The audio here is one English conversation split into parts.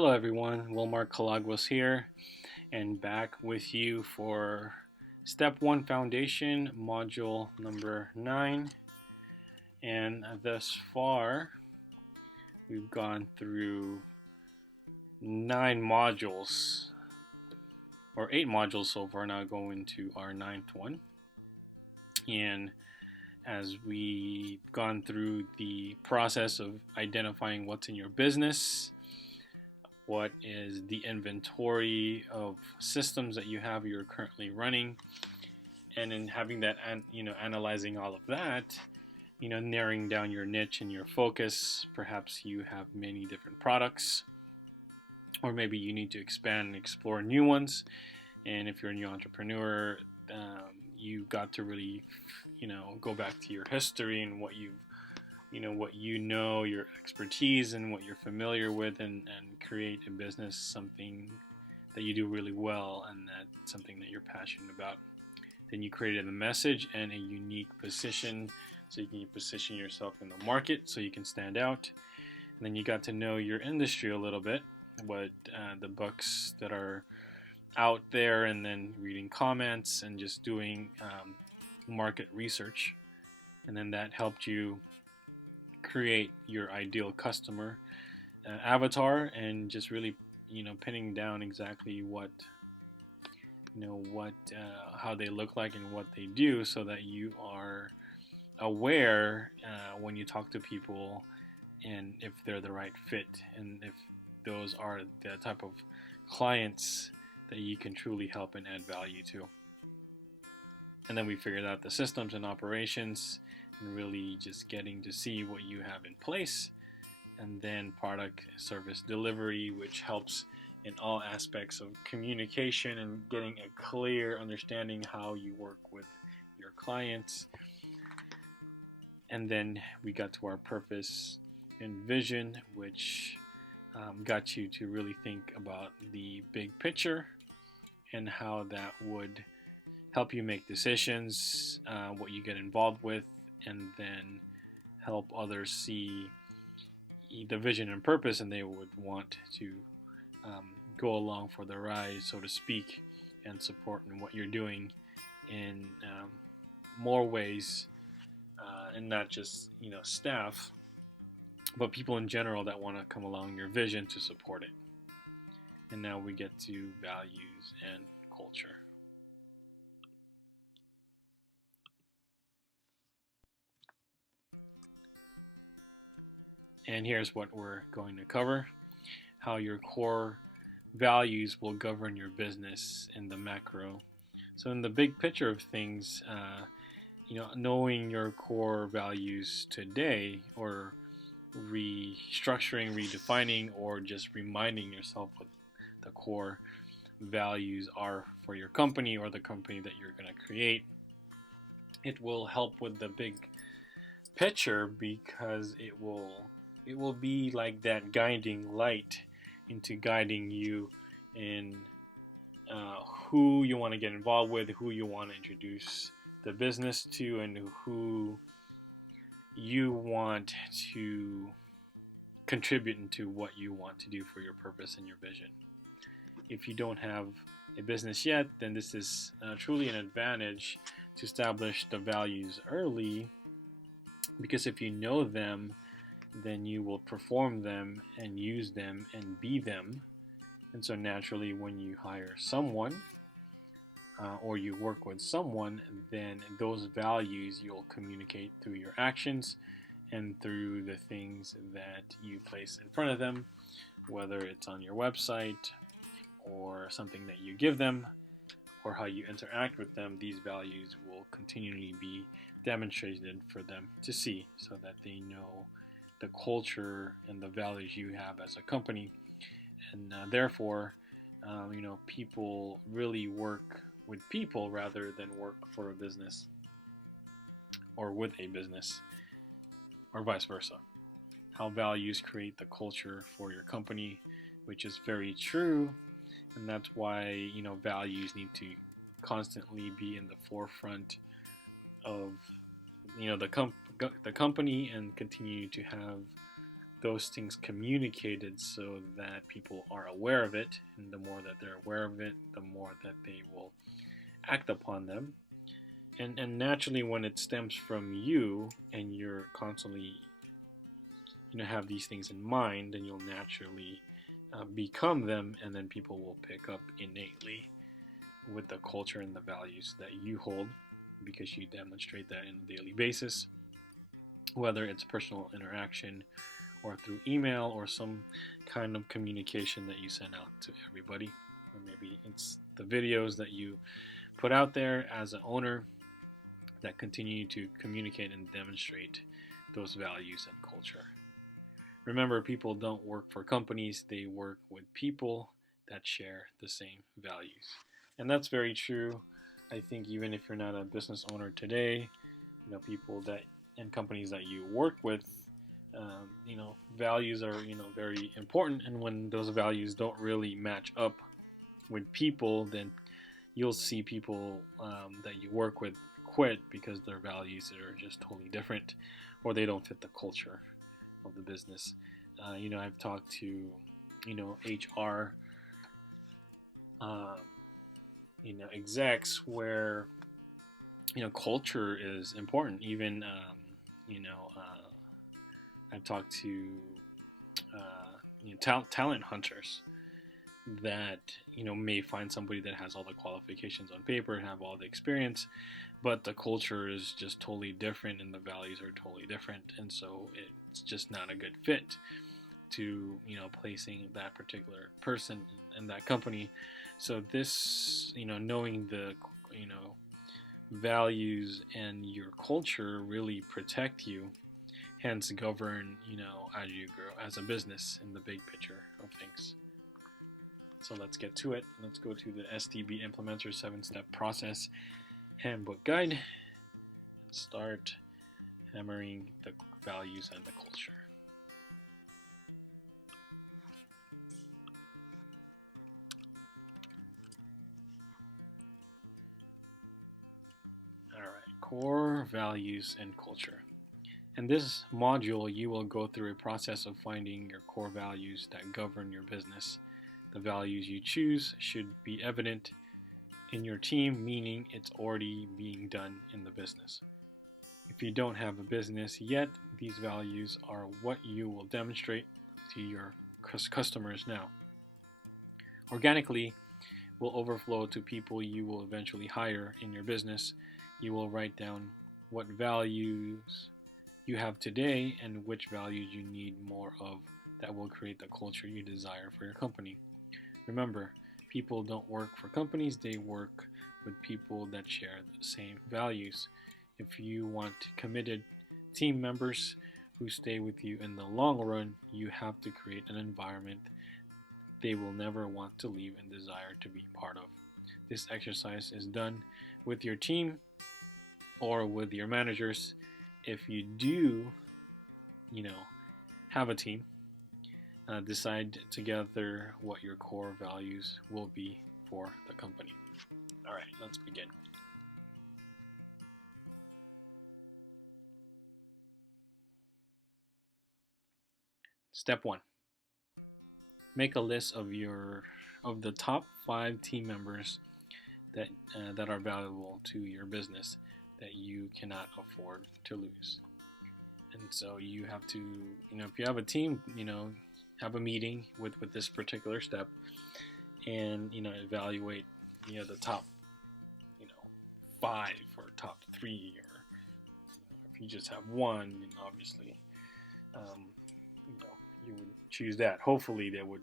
Hello, everyone. Wilmar Calagwas here, and back with you for Step 1 Foundation, Module number 9. And thus far, we've gone through 9 modules, or 8 modules so far, now going to our ninth one. And as we've gone through the process of identifying what's in your business, what is the inventory of systems that you have you're currently running, and in having that analyzing all of that, narrowing down your niche and your focus. Perhaps you have many different products, or maybe you need to expand and explore new ones. And if you're a new entrepreneur, you got to really go back to your history and what your expertise and what you're familiar with, and create a business, something that you do really well and that's something that you're passionate about. Then you created a message and a unique position, so you can position yourself in the market so you can stand out. And then you got to know your industry a little bit, what the books that are out there, and then reading comments and just doing market research. And then that helped you create your ideal customer avatar, and just really pinning down exactly what how they look like and what they do, so that you are aware when you talk to people, and if they're the right fit, and if those are the type of clients that you can truly help and add value to. And then we figured out the systems and operations, and really just getting to see what you have in place. And then product service delivery, which helps in all aspects of communication and getting a clear understanding how you work with your clients. And then we got to our purpose and vision, which got you to really think about the big picture and how that would help you make decisions, what you get involved with, and then help others see the vision and purpose, and they would want to go along for the ride, so to speak, and support in what you're doing in more ways, and not just staff, but people in general that want to come along your vision to support it. And now we get to values and culture. And here's what we're going to cover: how your core values will govern your business in the macro. So in the big picture of things, knowing your core values today, or restructuring, redefining, or just reminding yourself what the core values are for your company or the company that you're going to create, it will help with the big picture, because it will be like that guiding light into guiding you in who you want to get involved with, who you want to introduce the business to, and who you want to contribute into what you want to do for your purpose and your vision. If you don't have a business yet, then this is truly an advantage to establish the values early, because if you know them, then you will perform them and use them and be them. And so naturally, when you hire someone or you work with someone, then those values you'll communicate through your actions and through the things that you place in front of them, whether it's on your website or something that you give them, or how you interact with them. These values will continually be demonstrated for them to see, so that they know the culture and the values you have as a company. And therefore, people really work with people rather than work for a business or with a business, or vice versa. How values create the culture for your company, which is very true. And that's why values need to constantly be in the forefront of the company, and continue to have those things communicated so that people are aware of it, and the more that they're aware of it, the more that they will act upon them. And naturally, when it stems from you and you're constantly have these things in mind, then you'll naturally become them, and then people will pick up innately with the culture and the values that you hold because you demonstrate that on a daily basis, whether it's personal interaction or through email or some kind of communication that you send out to everybody, or maybe it's the videos that you put out there as an owner that continue to communicate and demonstrate those values and culture. Remember, people don't work for companies, they work with people that share the same values. And that's very true. I think even if you're not a business owner today, people that and companies that you work with, values are, very important. And when those values don't really match up with people, then you'll see people that you work with quit because their values are just totally different, or they don't fit the culture of the business. I've talked to, HR, execs where, culture is important. Even, I've talked to, talent hunters that, may find somebody that has all the qualifications on paper, have all the experience, but the culture is just totally different and the values are totally different, and so it's just not a good fit to placing that particular person in that company. So this, knowing the values and your culture really protect you, hence govern as you grow as a business in the big picture of things. So let's get to it. Let's go to the STB Implementer 7-Step Process Handbook Guide and start hammering the values and the culture. Alright, core values and culture. In this module, you will go through a process of finding your core values that govern your business. The values you choose should be evident in your team, meaning it's already being done in the business. If you don't have a business yet, these values are what you will demonstrate to your customers now. Organically will overflow to people you will eventually hire in your business. You will write down what values you have today and which values you need more of that will create the culture you desire for your company. Remember, people don't work for companies, they work with people that share the same values. If you want committed team members who stay with you in the long run, you have to create an environment they will never want to leave and desire to be part of. This exercise is done with your team or with your managers. If you do, have a team, decide together what your core values will be for the company. All right, let's begin. Step 1. Make a list of the top 5 team members that are valuable to your business that you cannot afford to lose. And so you have to, if you have a team, have a meeting with this particular step and, evaluate, the top, 5 or top 3, or if you just have one, then obviously, you would choose that. Hopefully there would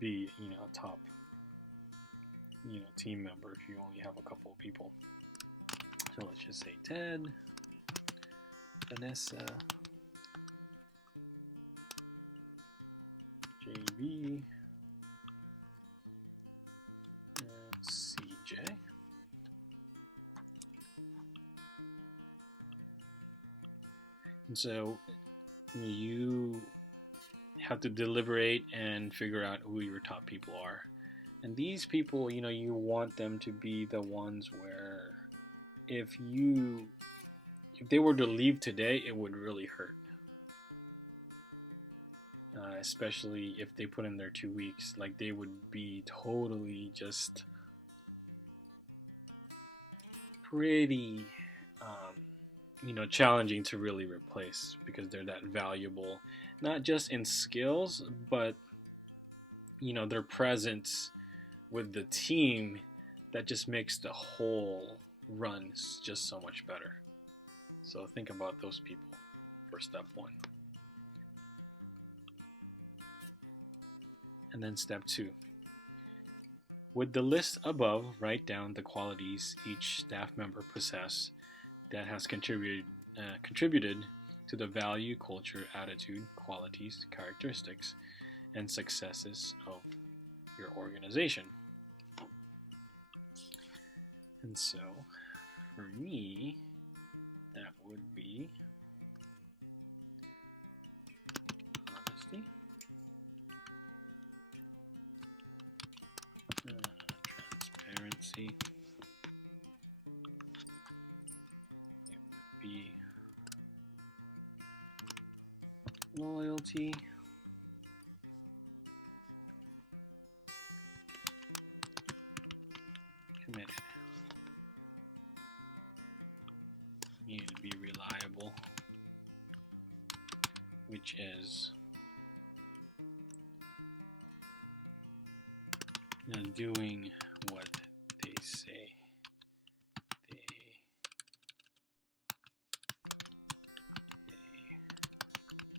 be, a top, team member if you only have a couple of people. So let's just say Ted, Vanessa, JV, and CJ. And so you have to deliberate and figure out who your top people are. And these people, you want them to be the ones where if they were to leave today, it would really hurt. especially if they put in their 2 weeks. Like, they would be totally just pretty, challenging to really replace because they're that valuable, not just in skills, but their presence with the team that just makes the whole run just so much better. So think about those people for step 1. And then step 2. With the list above, write down the qualities each staff member possess that has contributed to the value, culture, attitude, qualities, characteristics, and successes of your organization. And so, for me, that would be honesty, transparency, it would be loyalty, committed. You need to be reliable, which is doing what they say they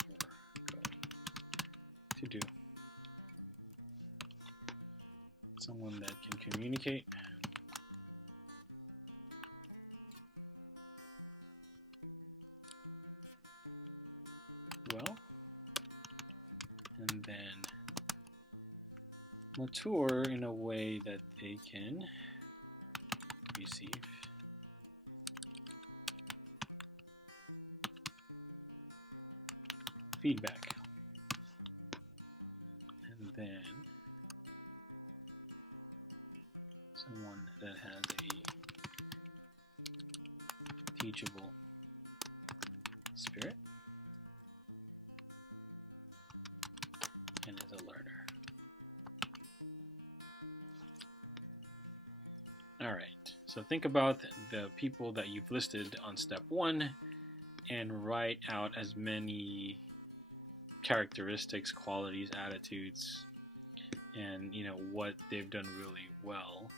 were going to do. Someone that can communicate, well, and then mature in a way that they can receive feedback. And then someone that has a teachable spirit and is a learner. Alright, so think about the people that you've listed on step 1 and write out as many characteristics, qualities, attitudes, and what they've done really well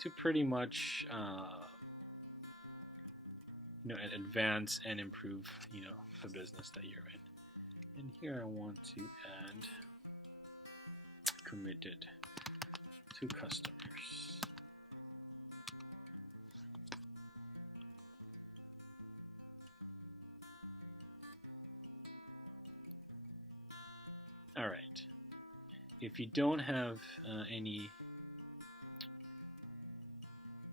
to pretty much advance and improve the business that you're in. And here I want to add committed to customers. All right. If you don't have any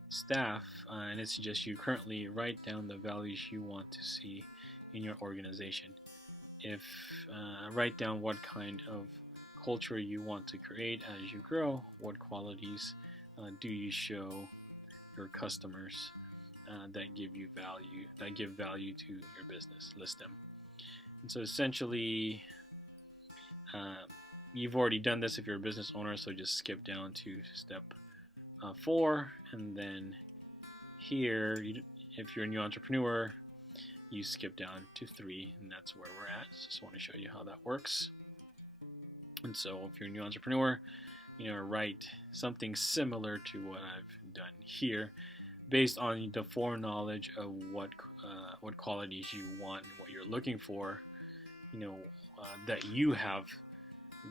staff, and it's just you currently, write down the values you want to see in your organization. If write down what kind of culture you want to create as you grow. What qualities do you show your customers that give you value, that give value to your business? List them. And so essentially, you've already done this if you're a business owner, so just skip down to step 4, and then here, if you're a new entrepreneur, you skip down to 3, and that's where we're at. Just want to show you how that works. And so if you're a new entrepreneur, write something similar to what I've done here, based on the foreknowledge of what qualities you want and what you're looking for, that you have,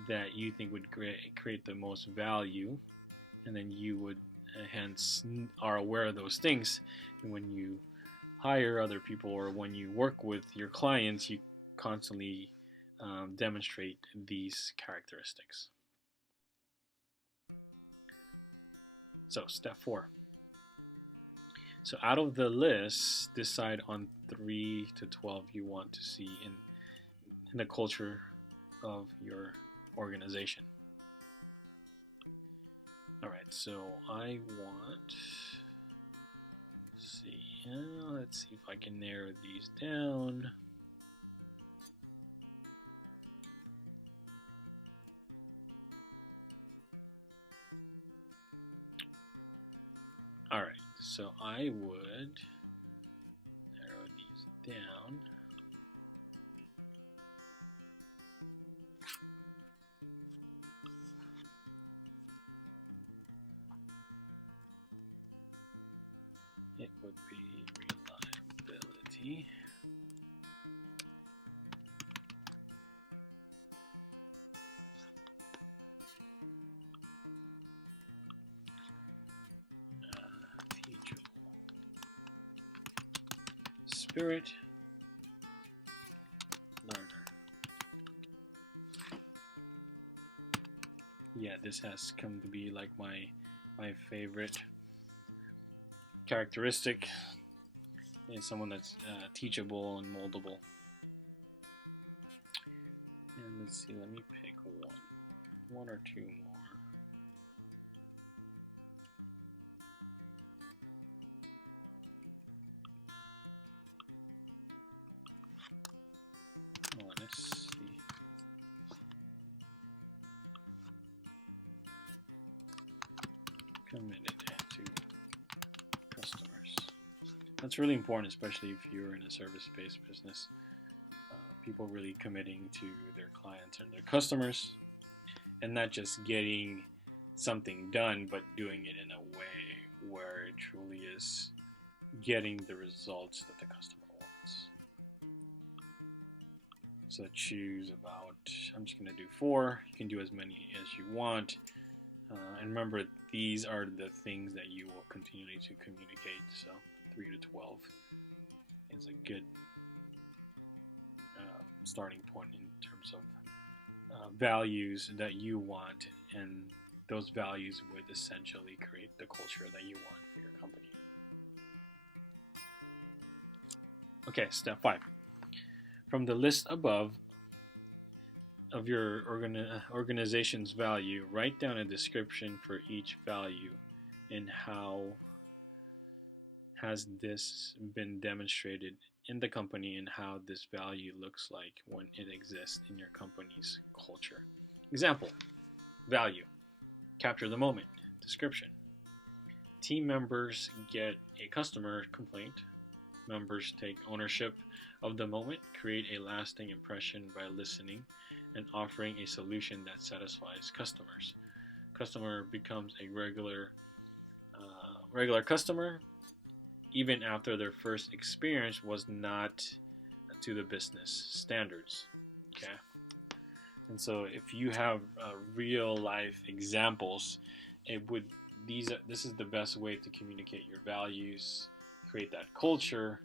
that you think would create the most value, and then you would hence are aware of those things. And when you hire other people or when you work with your clients, you constantly demonstrate these characteristics. So step 4. So out of the list, decide on 3 to 12 you want to see in the culture of your organization. All right, so I want, let's see if I can narrow these down. So I would narrow these down. It would be reliability, teachable spirit, learner. Yeah, this has come to be like my favorite characteristic. Is someone that's teachable and moldable. And let's see, let me pick one or two more. Let's see. Committed to customers. That's really important, especially if you're in a service-based business. People really committing to their clients and their customers, and not just getting something done, but doing it in a way where it truly is getting the results that the customer wants. So choose about, I'm just going to do 4. You can do as many as you want. And remember, these are the things that you will continually to communicate. So 3 to 12 is a good starting point in terms of values that you want, and those values would essentially create the culture that you want for your company. Okay, step 5. From the list above of your organization's value, write down a description for each value and how has this been demonstrated in the company and how this value looks like when it exists in your company's culture. Example, value, capture the moment. Description, team members get a customer complaint. Members take ownership of the moment, create a lasting impression by listening and offering a solution that satisfies customers. Customer becomes a regular customer, even after their first experience was not to the business standards. Okay, and so if you have real life examples, this is the best way to communicate your values, create that culture,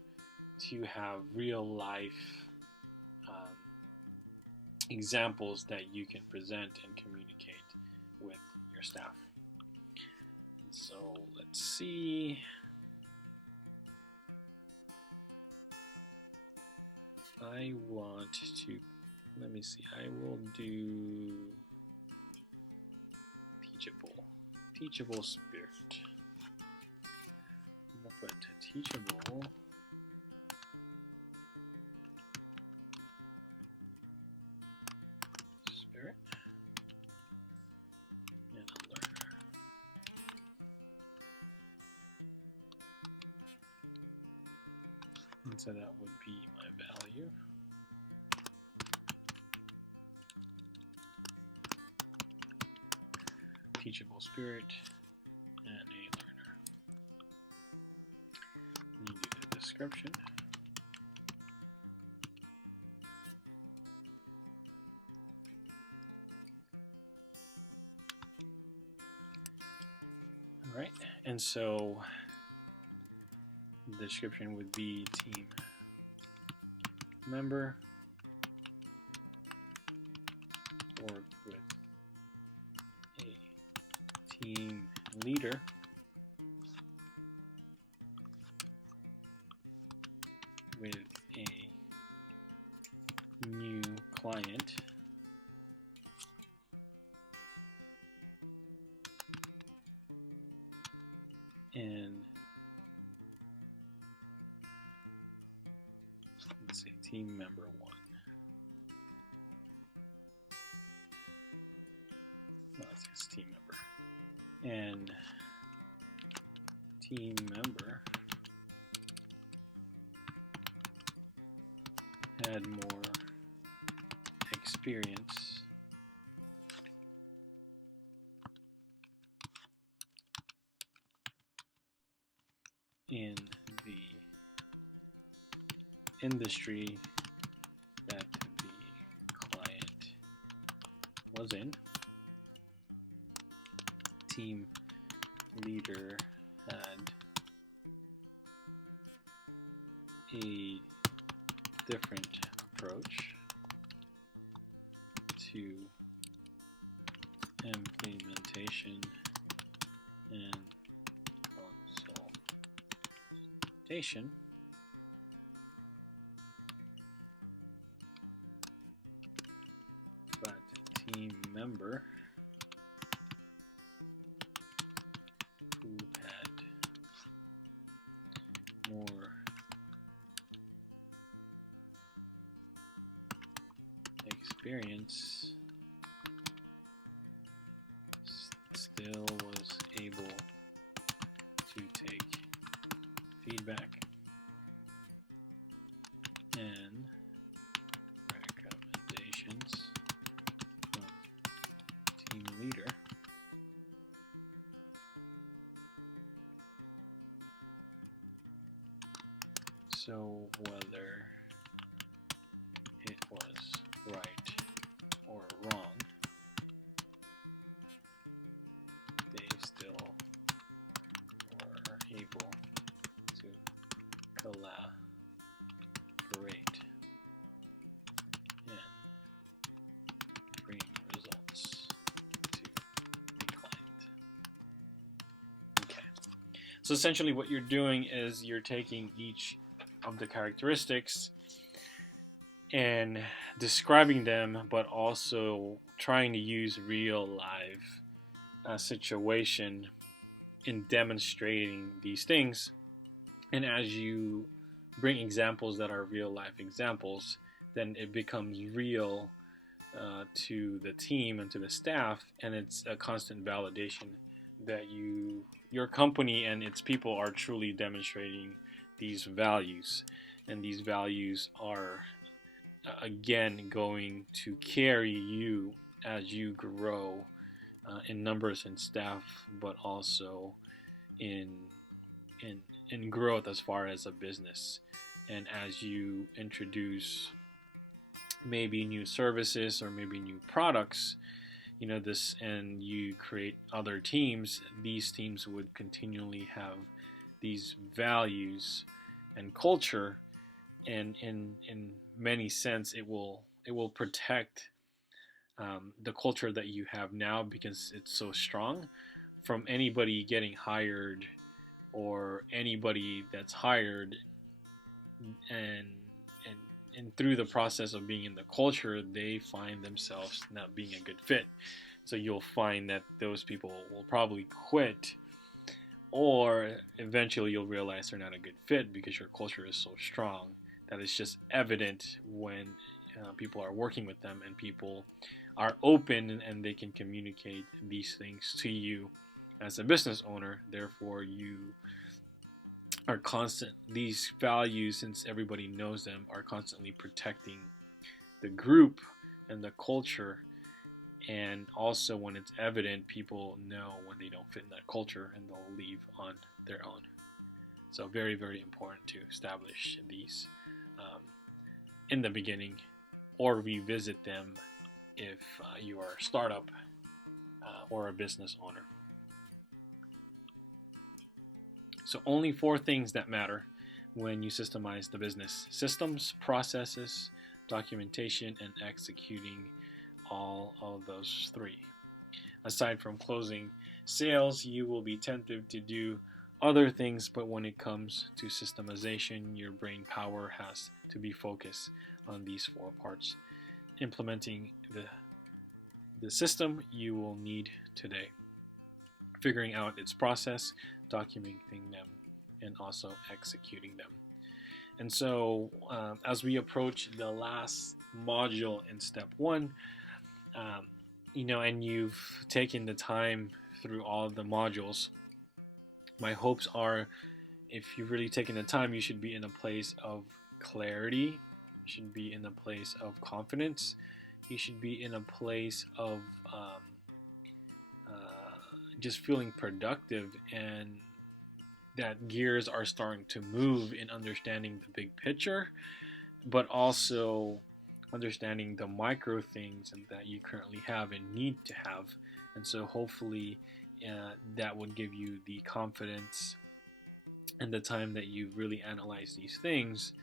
to have real life examples that you can present and communicate with your staff. And so let's see. I want to, let me see, I will do teachable spirit. I'm going to put teachable spirit and a learner. And so that would be my value. Teachable spirit and a learner. And you do the description. All right, and so the description would be team member, work with a team leader, with a new client, and let's say team member 1. No, it's team member. And team member had more experience in the industry that the client was in. Team leader had a different approach to implementation and consultation. But team member who had more experience still was able to take feedback and recommendations from team leader. So whether it was right or wrong, they still were able to collaborate and bring results to the client. Okay. So essentially what you're doing is you're taking each of the characteristics and describing them, but also trying to use real life situation in demonstrating these things. And as you bring examples that are real life examples, then it becomes real to the team and to the staff, and it's a constant validation that your company and its people are truly demonstrating these values, and these values are again going to carry you as you grow in numbers and staff, but also in growth as far as a business. And as you introduce maybe new services or maybe new products, this, and you create other teams, these teams would continually have these values and culture, and in many sense it will protect the culture that you have now, because it's so strong, from anybody getting hired or anybody that's hired, and through the process of being in the culture, they find themselves not being a good fit. So you'll find that those people will probably quit, or eventually you'll realize they're not a good fit because your culture is so strong that it's just evident when people are working with them, and people are open and they can communicate these things to you as a business owner. Therefore, you are these values, since everybody knows them, are constantly protecting the group and the culture. And also, when it's evident, people know when they don't fit in that culture and they'll leave on their own. So very, very important to establish these in the beginning, or revisit them if you are a startup or a business owner. So only 4 things that matter when you systemize the business: systems, processes, documentation, and executing all of those 3. Aside from closing sales, you will be tempted to do other things, but when it comes to systemization, your brain power has to be focused on these 4 parts. Implementing the system you will need today, figuring out its process, documenting them, and also executing them. And so as we approach the last module in step 1, and you've taken the time through all of the modules, My hopes are, if you've really taken the time, you should be in a place of clarity, you should be in a place of confidence, you should be in a place of um, just feeling productive, and that gears are starting to move in understanding the big picture, but also understanding the micro things and that you currently have and need to have. And so hopefully that would give you the confidence and the time that you really analyze these things,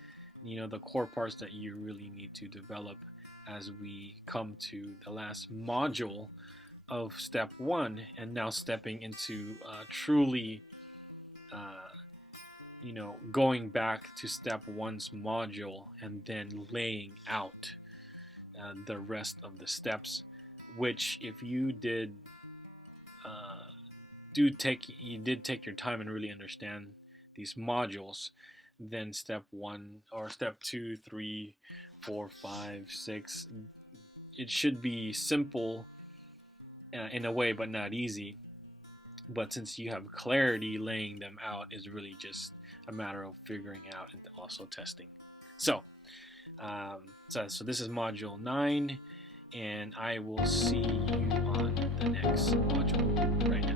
the core parts that you really need to develop as we come to the last module of step one, and now stepping into truly going back to step one's module and then laying out the rest of the steps, which if you did did take your time and really understand these modules, then step one or step two, three, four, five, six, it should be simple in a way, but not easy. But since you have clarity, laying them out is really just a matter of figuring out and also testing. So, so this is module 9, and I will see you on the next module. Right.